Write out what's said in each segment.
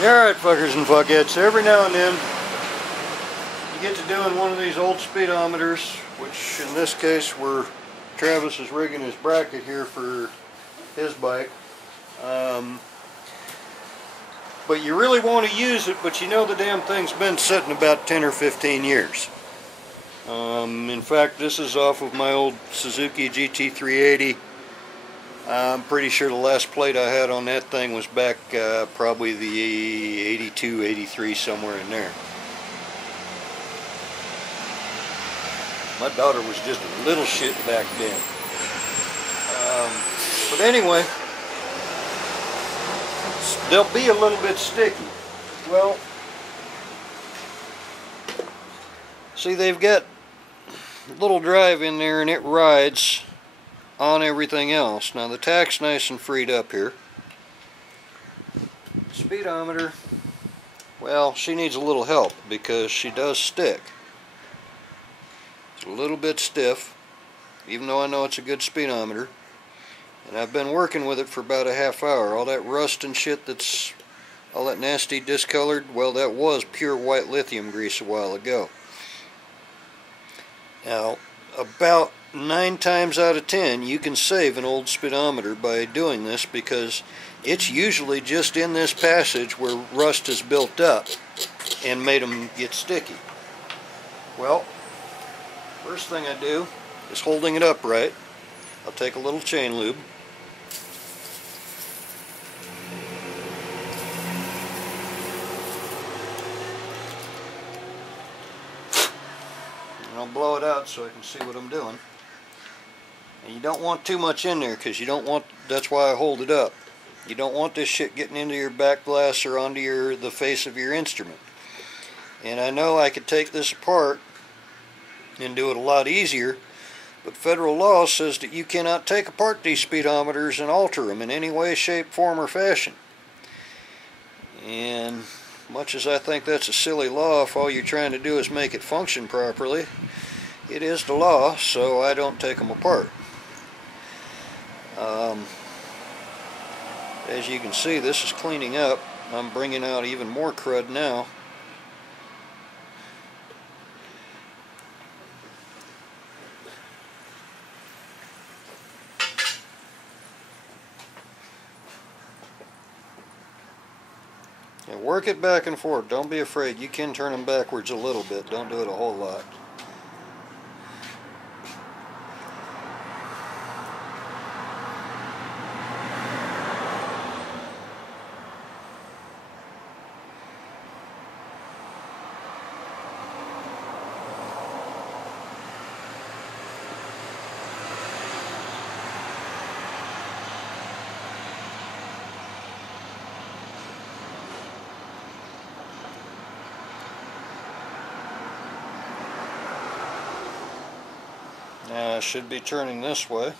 Alright, fuckers and fuckheads, every now and then you get to doing one of these old speedometers, which in this case where Travis is rigging his bracket here for his bike. But you really want to use it, but you know the damn thing's been sitting about 10 or 15 years. In fact, this is off of my old Suzuki GT380. I'm pretty sure the last plate I had on that thing was back probably the 82, 83, somewhere in there. My daughter was just a little shit back then. But anyway, they'll be a little bit sticky. Well, see, they've got a little drive in there and it rides on everything else. Now the tack's nice and freed up here. Speedometer, well, she needs a little help because she does stick. It's a little bit stiff, even though I know it's a good speedometer. And I've been working with it for about a half hour. All that rust and shit that's all that nasty discolored, well, that was pure white lithium grease a while ago. Now, about 9 times out of 10 you can save an old speedometer by doing this, because it's usually just in this passage where rust has built up and made them get sticky. Well, first thing I do is holding it upright. I'll take a little chain lube. And I'll blow it out so I can see what I'm doing. And you don't want too much in there, because you don't want, that's why I hold it up. You don't want this shit getting into your back glass or onto the face of your instrument. And I know I could take this apart and do it a lot easier, but federal law says that you cannot take apart these speedometers and alter them in any way, shape, form, or fashion. And much as I think that's a silly law, if all you're trying to do is make it function properly, it is the law, so I don't take them apart. As you can see, this is cleaning up. I'm bringing out even more crud now. And work it back and forth. Don't be afraid. You can turn them backwards a little bit. Don't do it a whole lot. Now I should be turning this way.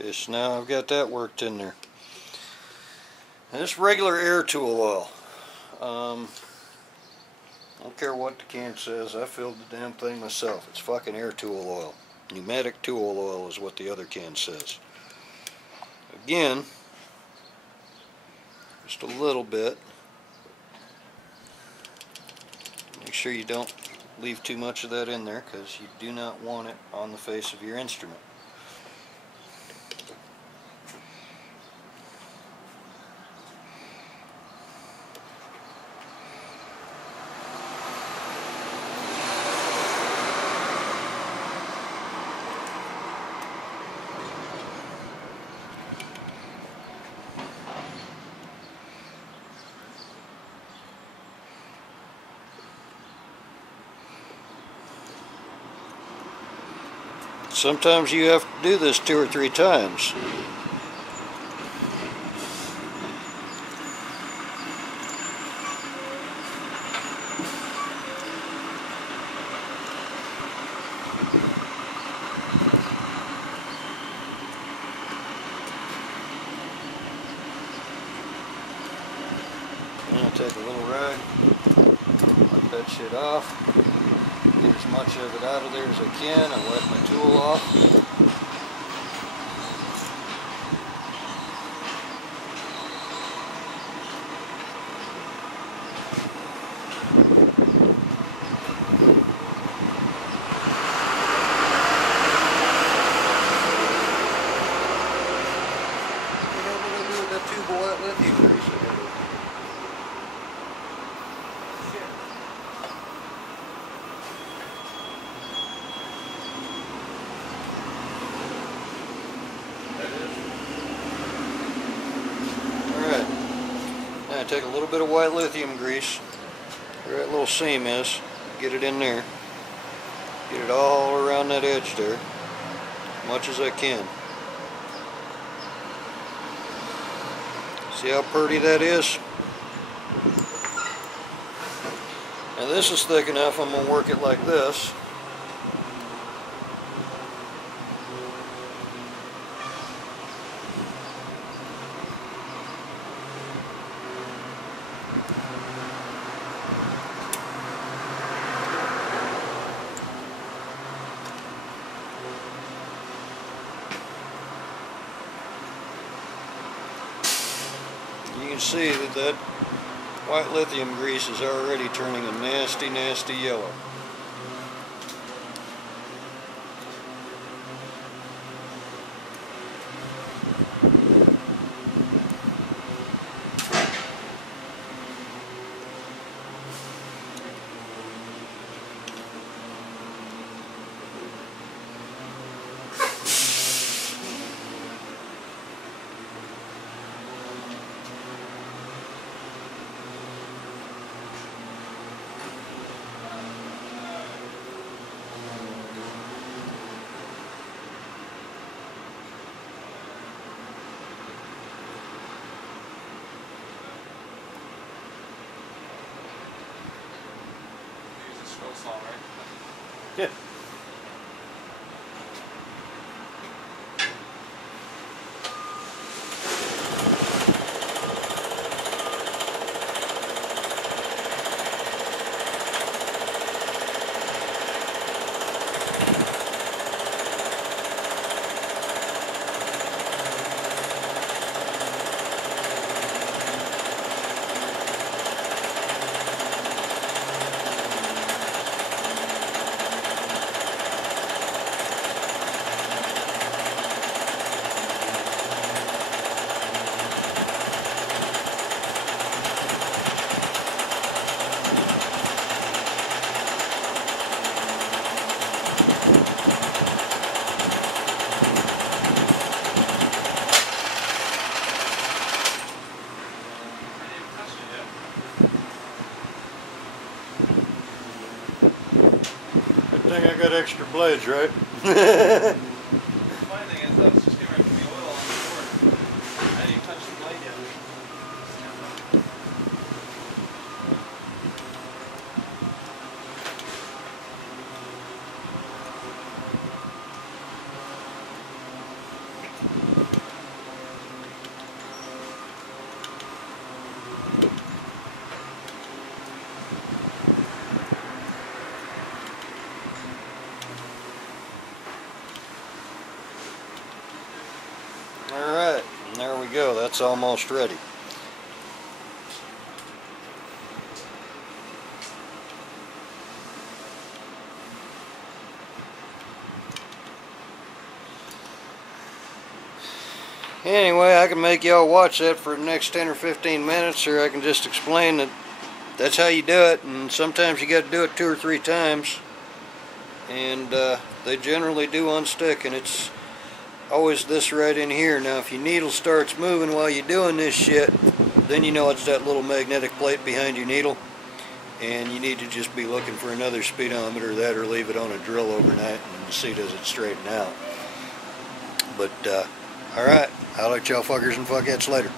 Okay, so now I've got that worked in there. And this regular air tool oil. I don't care what the can says, I filled the damn thing myself. It's fucking air tool oil. Pneumatic tool oil is what the other can says. Again, just a little bit. Make sure you don't leave too much of that in there, because you do not want it on the face of your instrument. sometimes you have to do this 2 or 3 times. I'm going to take a little rag, wipe that shit off, get as much of it out of there as I can, and wipe my tool off. Lithium grease. Alright, now take a little bit of white lithium grease, where that little seam is, get it in there, get it all around that edge there, as much as I can. See how pretty that is? Now this is thick enough, I'm going to work it like this. You can see that that white lithium grease is already turning a nasty, nasty yellow. Yeah. I think I got extra blades, right? The funny thing is, I was just getting ready to put the oil on the board. I didn't even touch the blade yet. Alright, and there we go. That's almost ready. Anyway, I can make y'all watch that for the next 10 or 15 minutes, or I can just explain that that's how you do it, and sometimes you got to do it 2 or 3 times, and they generally do unstick, and it's always this right in here. Now if your needle starts moving while you're doing this shit, then you know it's that little magnetic plate behind your needle. and you need to just be looking for another speedometer, that or leave it on a drill overnight and see does it straighten out. But alright, I'll let y'all fuckers and fuckheads later.